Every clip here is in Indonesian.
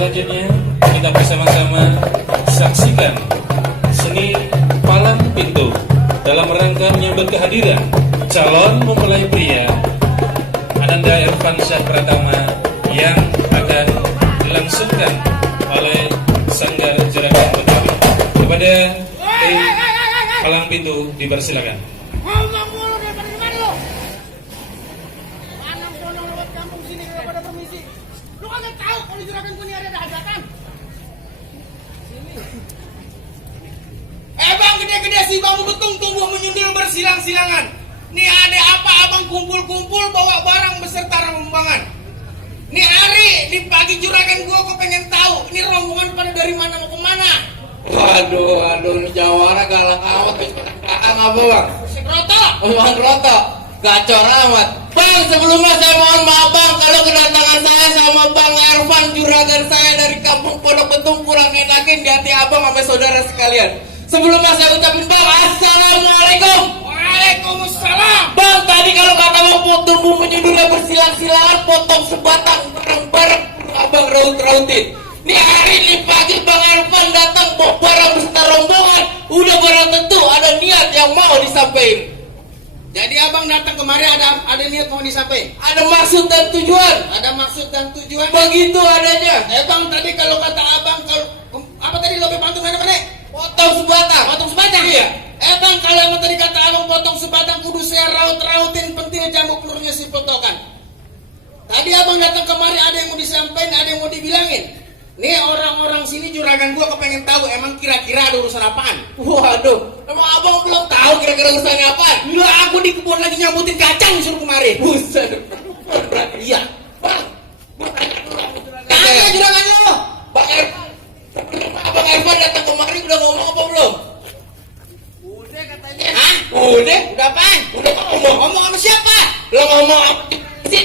selanjutnya kita bersama-sama saksikan seni palang pintu dalam rangka menyambut kehadiran calon mempelai pria Ananda Irfan Syah Pratama yang akan dilangsungkan oleh Sanggar Juragan Betawi. Kepada tim palang pintu dipersilakan. Ngomong mulu daripada gimana lo? Mana sono lewat kampung sini daripada permisi. Lu kagak tahu kalau di Juragan gua ini ada hajatan. Sini. Bang, gede-gede sih bang betung tumbuh menyundul bersilang-silangan. Nih ada apa abang kumpul-kumpul bawa barang beserta rombongan. Nih hari, nih pagi Juragan gua pengen tahu. Ini rombongan pada dari mana mau kemana? Waduh, ini jawara galak amat. Kakak apa bang? Si Kroto. Bang Kroto, gacor amat. Bang, sebelumnya saya mohon maaf bang kalau kedatangan saya sama Bang Irfan Juragan saya dari kampung Pondok Betung kurang enakin di hati abang sampai saudara sekalian. Sebelumnya saya ucapin bang, assalamualaikum. Waalaikumsalam. Bang, tadi kalau kata bang tumbuh menyundulnya bersilang-silangan, potong sebatang bareng-bareng abang raut-rautin. Nih hari ini pagi Bang Irfan datang bawa barang beserta rombongan. Udah barang tentu ada niat yang mau disampaikan. Jadi abang datang kemari ada niat mau disampaikan? Ada maksud dan tujuan. Ada maksud dan tujuan. Begitu adanya. Bang tadi kalau kata abang kalau apa tadi lo pantun mana? Potong sebatang. Potong sebatang. Iya. Bang kalau emang tadi kata abang potong sebatang kudu saya raut-rautin pentingnya jambu pelurnya si potokan. Tadi abang datang kemari ada yang mau disampaikan, ada yang mau dibilangin. Nih orang-orang sini Juragan gua kepengen tahu emang kira-kira ada urusan apaan? Waduh, emang abang belum tahu kira-kira urusannya apaan? Lah aku di kebun lagi nyambutin kacang suruh kemari. Buset. Iya. Bang, gua tanya dulu. Tanya Juragan lo. Bang Irfan, sebelum Bang Irfan datang kemari udah ngomong apa belum? Udah katanya. Hah? Udah? Udah apaan? Udah ngomong. Ngomong sama siapa? Lo ngomong apa sih?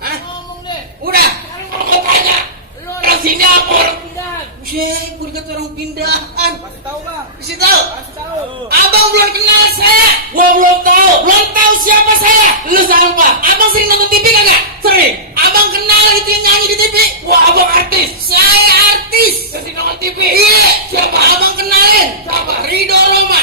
Hah? Ngomong deh. Udah. Kalau mau tanya, orang sini apa orang Pindahan. Buset, gue dikata orang pindahan. Kasih tahu bang. Kasih tahu. Kasih tahu. Abang belum kenal saya. gua belum tahu. Belum tahu siapa saya. Lu siapa? Abang sering nonton TV kagak? Sering. Abang kenal itu yang nyanyi di TV? Wah, abang artis. Saya artis. Kasih nonton TV. Iya. Siapa? Abang kenalin. Siapa? Ridho Roma.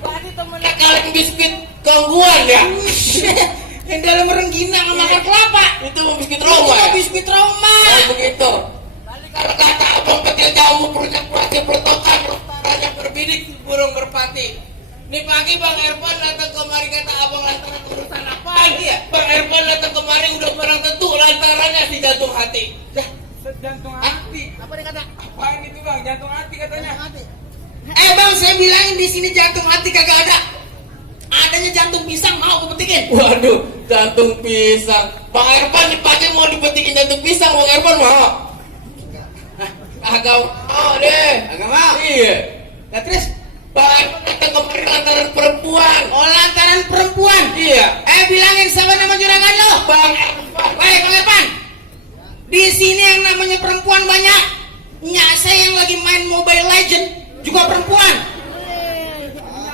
Tadi temen Kaleng biskuit gangguan ya? Buset, yang dalam rengginang sama makan kelapa. Itu biskuit Roma ya? Biskuit Roma. Oh, begitu. tadi Kalau kata abang petil jamu perutnya pasti bertokan, raya berbidik, burung merpati. Nih pagi Bang Irfan datang kemari kata abang lantaran urusan apaan ya? Bang Irfan datang kemari udah barang tentu lantarannya si jantung hati. Dah, jantung hati. Apa dia kata? Apaan itu bang? Jantung hati katanya. Bang, saya bilangin di sini jantung hati kagak ada. Adanya jantung pisang mau aku petikin. waduh, jantung pisang. Bang Irfan nih pagi mau dipetikin jantung pisang, Bang Irfan mau? Agak mau deh. Agak mau. Iya. Nah terus? Bang Irfan datang kemari lantaran perempuan. Oh lantaran perempuan. Iya. Bilangin siapa nama juragan lo? Bang Irfan. Baik Bang Irfan. Di sini yang namanya perempuan banyak. Nyak saya yang lagi main Mobile Legend juga perempuan.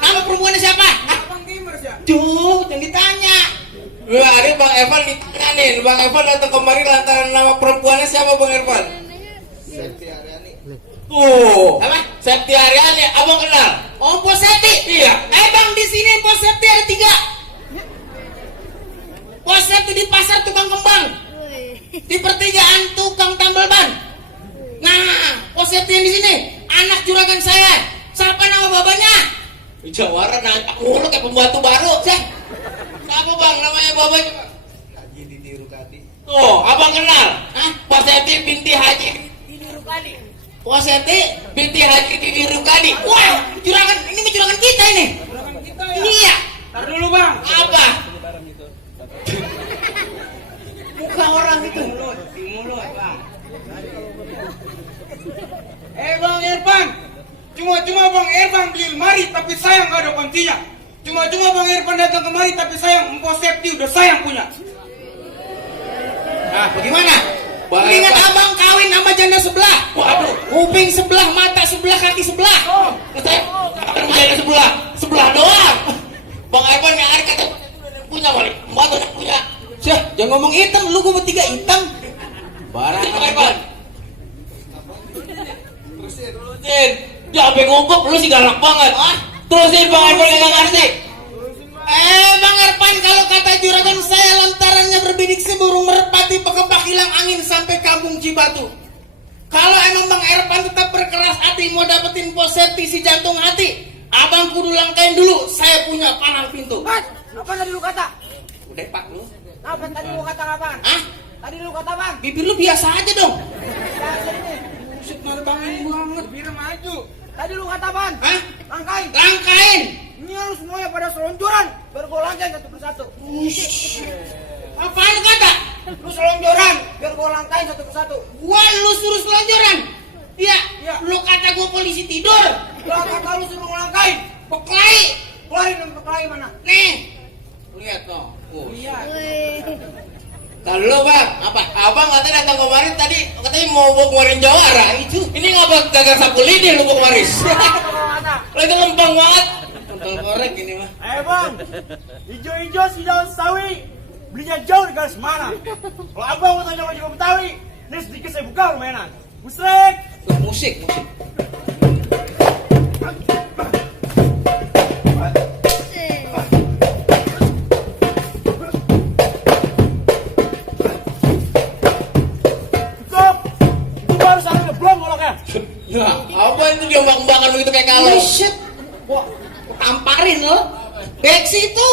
Nama perempuannya siapa? Abang gamer ya? Tuh, yang ditanya. Wah, ini Bang Irfan ditanyain. Bang Irfan datang kemari lantaran nama perempuannya siapa Bang Irfan? Apa? Septi Aryani, abang kenal? Oh, Pos Septi. Iya. Bang, di sini Pos Septi ada 3. Pos Septi di pasar tukang kembang. Di pertigaan tukang tambal ban. Nah, Pos Septi yang di sini anak juragan saya. Siapa nama babanya? Jawara nanya mulu kayak pembantu baru. Siapa Bang namanya babanya? Haji Didi Rukadi. Tuh, abang kenal? Hah? Poseti binti Haji. Didi Rukadi. Pos Septi. Binti Haji Didi Rukadi. Wah, juragan ini mah juragan kita ini. Belakang kita ya. Iya. Tar dulu bang. Apa? Muka orang itu. Di mulut bang. Bang Irfan. Cuma Bang Irfan beli lemari tapi sayang gak ada kuncinya. Cuma Bang Irfan datang kemari tapi sayang Mpok Septi udah sayang punya. Nah, bagaimana? Bang Ingat Irfan. abang kawin sama janda sebelah. Waduh. Kuping sebelah, mata sebelah, kaki sebelah. Saya akan menjadi sebelah doang. Bang Irfan yang hari kata punya balik. Mbak tuh punya. Syah, jangan ngomong hitam, lu gue bertiga hitam. Barang Irfan. Terusin. Ya sampai ngogok lu sih galak banget. Terusin Bang Irfan yang nggak ngerti. Bang Irfan, kalau kata juragan saya lantarannya berbidik burung merpati pekebak hilang angin sampai kampung Cibatu. Kalau emang Bang Irfan tetap berkeras hati mau dapetin poseti si jantung hati, abang kudu langkain dulu, saya punya palang pintu. Apa tadi lu kata? Udah pak lu. Apa tadi lu kata apaan? Hah? Tadi lu kata apaan? Bibir lu biasa aja dong. Biasa ini. Buset narbangin banget. Bibir maju. Tadi lu kata apaan? Hah? Langkain. Langkain. Ini harus semuanya pada selonjoran. Biar gua langkain satu persatu. Apaan kata? Lu selonjoran. Biar gua langkain satu persatu. Gua lu suruh selonjoran. Iya. Iya. Lu kata gua polisi tidur. Gua kata lu suruh ngelangkain. Beklai. Keluarin yang berkelahi mana? Nih. Lihat toh. Iya. Kalau lu Bang, apa? Abang katanya datang kemarin tadi katanya mau keluarin jawara. Itu. Ini ngapa gagal sapu lidi lu kemarin? Kata. Lo itu ngempang banget. Kontol korek ini mah. Bang, hijau-hijau si daun sawi, belinya jauh di garis mana? Kalau abang mau tanya juga Betawi, ini sedikit saya buka lumayan. Musrek. Tuh, musik. Cukup. Itu baru sarangnya belum goloknya. Ya, apa itu diombak-ombakan begitu kayak kalau? Buset. Wah, tamparin lo. Beksi itu.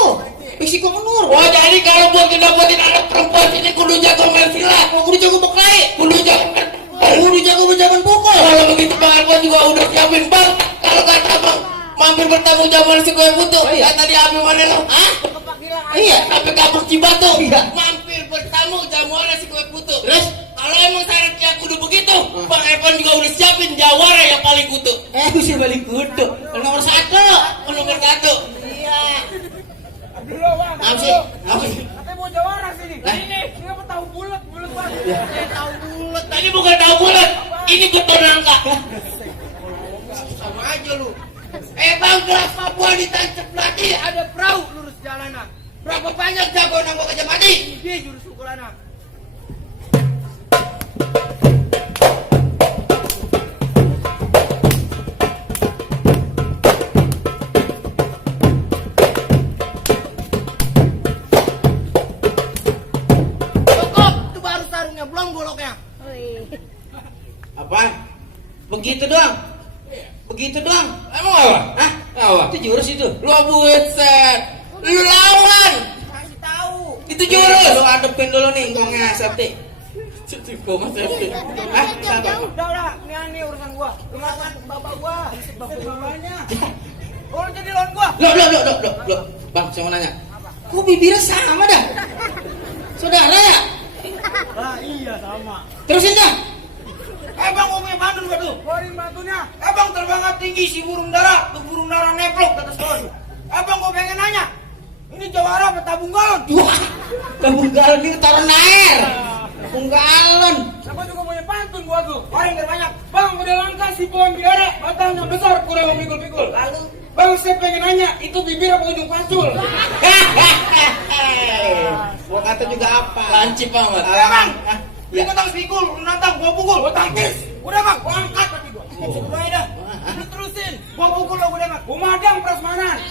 Beksi kok menur. Wah, jadi kalau buat ngedapetin anak perempuan ini kudu jago main silat, Kudu jago beklai. kudu jago. Kudu jago berjaman pukul. Kalau begitu Bang Irfan juga udah siapin Bang. Kalau kata Bang mampir bertanggung jawab si kue butuh. Ya tadi apa mana lo? Hah? Iya. Sampai kampung Cibatu. Iya. Mampir bertamu jawara si kue putu. Terus kalau emang syaratnya kudu begitu, Bang Irfan juga udah siapin jawara yang paling kutu. Bisa balik kudu. Nomor 1. Nomor 1. Iya. Dulu bang. Apa sih? Apa sih? Katanya mau jawara sini. Hah? Ini apa tahu bulat bang? Tahu bulat. Tadi bukan tahu bulat. Ini beton nangka. Sama aja lu. Bang gelas Papua ditancap lagi. Ada perahu lurus jalanan. Berapa banyak jago nang Gajah Mati? Dia jurus ukurannya. Cukup, itu baru sarungnya, belum goloknya. Apa? Begitu doang. Begitu doang. Emang apa? Hah? Apa? Itu jurus itu. Lu buset. Lu lawan. Kasih tahu. Itu jurus. Lu adepin dulu nih ngkongnya Septi. Cukup Mas Septi. Hah? Sabar. Udah, ini urusan gua. Lu ngatain bapak gua. Bapak bapaknya. Oh, lu jadi lawan gua. Loh. Bang, saya mau nanya. Kok bibirnya sama dah? Saudara ya? Ah iya sama. Terusin dah. Bang, gua punya bandul gua tuh. Keluarin batunya. Bang, terbangnya tinggi si burung dara. Tuh burung dara neplok ke atas pohon. Bang, gua pengen nanya. Ini jawara apa tabung galon? Wah, tabung galon ini taruh air. Tabung galon. Siapa juga punya pantun gua tuh. Keluarin biar banyak. Bang, udah langka si pohon biara. Batangnya besar, kurang pikul-pikul. Lalu? Bang, saya pengen nanya. Itu bibir apa ujung pancul? Gua kata juga apa? Lancip banget. Bang. Ya. Gua tang pikul, lu nantang, gua pukul, gua tangkis. Udah bang, gua angkat tadi gua. Udah dah. Lu terusin. Gua pukul lo, gua demat. Gua madang prasmanan.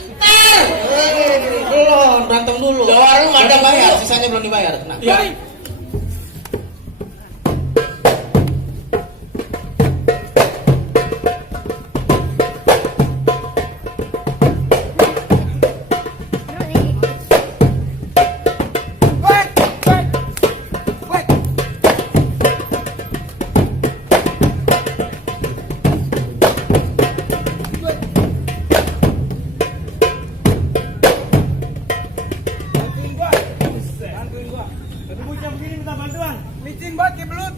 Belum, berantem dulu. Jawara lu madang bayar, dulu. sisanya belum dibayar. Tenang. Ya. Wait. Bantuin gua. Tapi bocah begini minta bantuan. Licin banget kayak belut.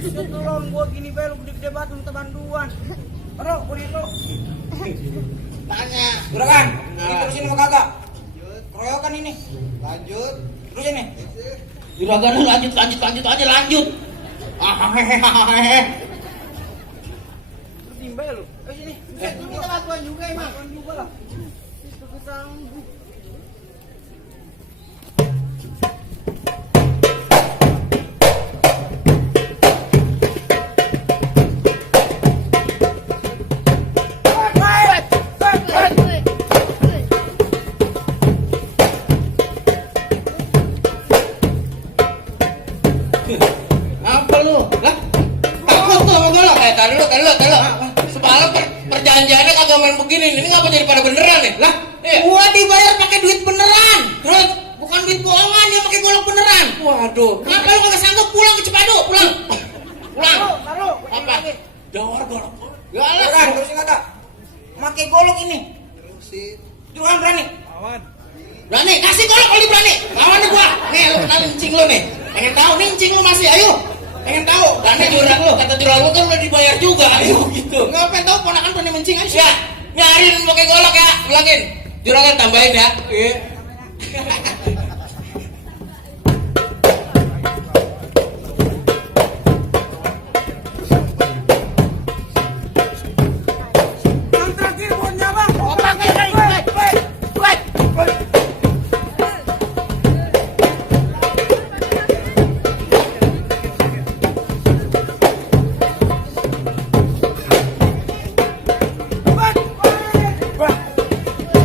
Buset lu lawan gua gini bae lu gede-gede banget minta bantuan. Bro, gua liat lu. Tanya. Juragan, ini terusin apa kagak? Keroyokan ini. Lanjut. Terusin nih. Juragan lu lanjut aja lanjut. Lu timba ya lu. Sini. Buset, lu minta bantuan juga emang. Bantuan juga lah. Itu kesanggup. Apa lu? Lah? Takut tuh sama golok. Tahan dulu. Semalam perjanjiannya kagak main begini. Ini ngapa jadi pada beneran nih? Lah? Gua dibayar pakai duit beneran. Terus bukan duit bohongan, dia pakai golok beneran. Waduh. Kenapa lu kagak sanggup pulang ke Cipadu? Pulang. Taruh. Apa? Jawar golok. Juragan, terusin kata. Make golok ini. Juragan berani. Berani, kasih golok kalau dia berani. Lawan gua. Nih lu kenalin encing lu nih. Pengen tahu nih encing lu masih, ayo. Pengen tahu. Karena kata juragan lu kan udah dibayar juga. Ayo gitu. Enggak pengen tahu ponakan berani mencing aja. Ya, nyariin pakai golok ya. Bilangin. Juragan tambahin ya. Iya. Yang terakhir buatnya bang.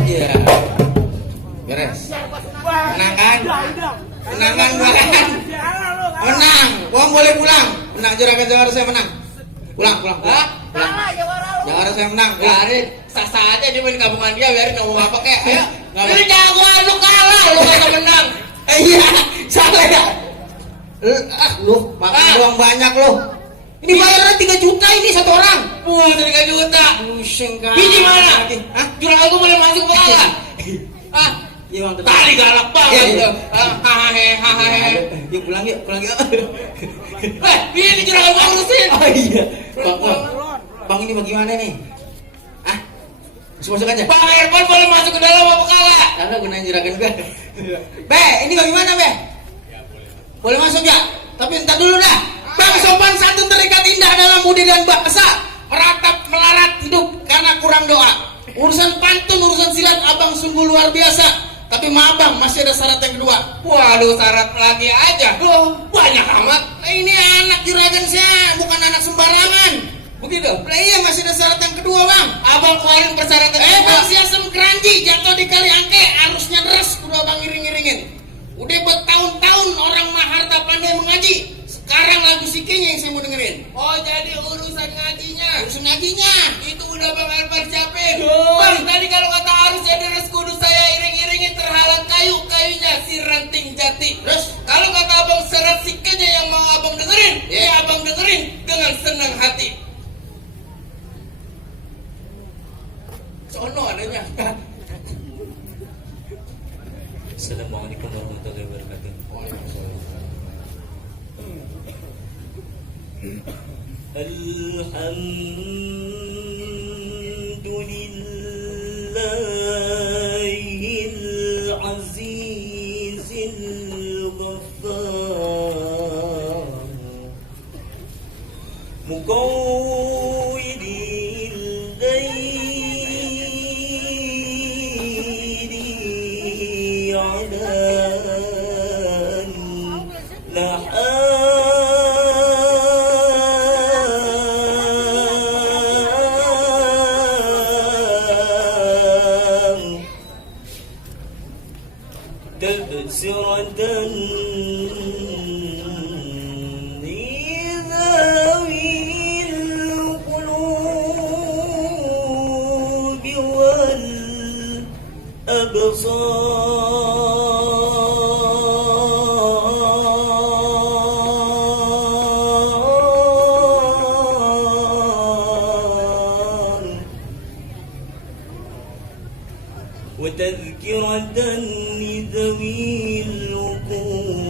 Iya. Beres. Menang kan? Menang kan bukan? Menang. Uang boleh pulang. Menang juragan jawara saya menang. Pulang. Hah? Jawara saya menang. Biarin. Sah-sah aja dia main gabungan dia. Biarin ngomong apa kek. Ayo. Ini jagoan lu kalah. Lu kagak menang. Iya. Salah ya. Lu makan uang banyak lu. Ini bayarnya 3 juta ini satu orang. 3 juta. Pusing kan. Biji mana? Hah? Juragan gua boleh masuk ke kagak? Hah? Iya, Bang. Tadi galak banget. Iya. Hahaha. Yuk pulang yuk. Ini juragan gua urusin. Oh iya. Bang, Bang ini bagaimana nih? Ah? Masuk aja. Bang Irfan boleh masuk ke dalam apa kagak? Karena gunain juragan gue. Be, ini bagaimana, Be? Boleh masuk ya? Tapi entar dulu dah. Bang sopan santun terikat indah dalam budi dan bahasa. Meratap melarat hidup karena kurang doa. Urusan pantun, urusan silat abang sungguh luar biasa. Tapi maaf bang, masih ada syarat yang kedua. Waduh, syarat lagi aja. Banyak amat. Nah, ini anak juragan saya, bukan anak sembarangan. Begitu. Nah, iya masih ada syarat yang kedua bang. Abang keluarin persyaratan Bang si asem keranji jatuh di kali angke, arusnya deras, kudu abang iring-iringin. Udah bertahun-tahun orang Maharta pandai mengaji. Sekarang lagu sikinya yang saya mau dengerin. Oh, jadi urusan ngajinya. Urusan ngajinya. Itu udah Bang Irfan siapin. Bang, tadi kalau kata arusnya deres kudu saya iring-iringin terhalang kayunya si ranting jati. Terus Kalau kata abang serat sikanya yang mau abang dengerin, ya abang dengerin dengan senang hati. Sono adanya. Assalamualaikum warahmatullahi wabarakatuh. Alhamdulillahil azizil ghaffar muqawwidil layli adan تبصرة لذوي القلوب والأبصار وتذكرة لذوي العقول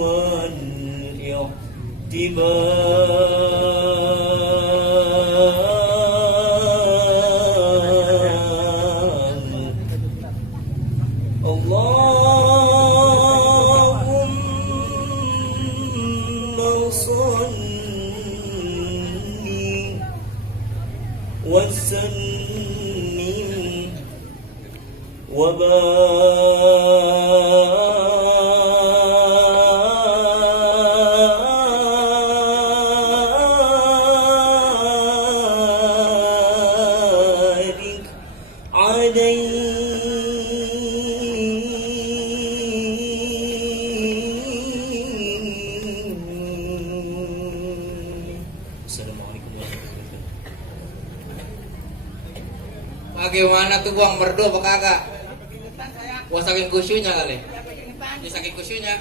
والاعتبار اللهم صل وسلم وبارك عليه gimana tuh bang, merdu apa kagak? Wah saking kusyunya kali. Ini saking kusyunya.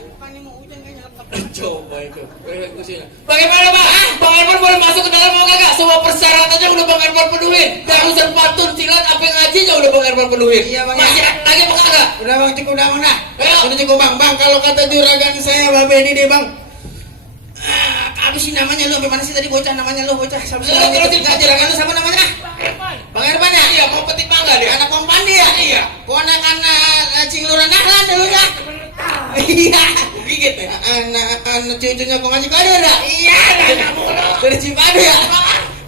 Coba itu, saking kusyunya. Bagaimana bang? Bang Erpan boleh masuk ke dalam mau kagak? Semua persyaratannya udah Bang Erpan penuhin. Gak usah patun silat, apa ngajinya udah Bang Erpan penuhin. Iya, Bang, Masih ya. lagi apa kagak? Udah bang, cukup dah bang dah. Ayo. Sudah cukup bang. Bang, kalau kata juragan saya Babe ini deh bang. Apa sih namanya lu? Bagaimana sih tadi bocah namanya lu bocah? Siapa sih namanya? Ketika juragan lu siapa namanya? Bang Erpan ya? Iya, mau petik mangga dia. Anak Bang Pandi ya? Iya. Ponakan Cing Lurah Dahlan dulunya. Iya. Gigit ya? Anak cucunya Kong Haji Kado dah. Iya, kamu Dari Cipadu ya?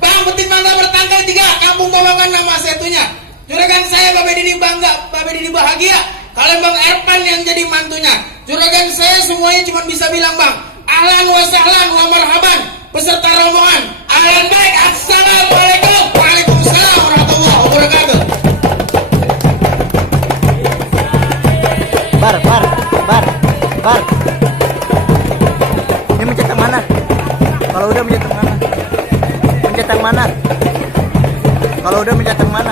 Bang, petik mangga bertanggal 3 Kampung Babangan nama setunya. Juragan saya Babe Didi bangga, Babe Didi bahagia. Kalau Bang Erpan yang jadi mantunya. Juragan saya semuanya cuma bisa bilang bang, ahlan wa sahlan wa marhaban beserta rombongan. Ahlan baik, assalamualaikum. Waalaikumsalam warahmatullahi wabarakatuh. Bar. Ini mencetak mana? Kalau udah mencetak mana? Mencetak mana? Kalau udah mencetak mana?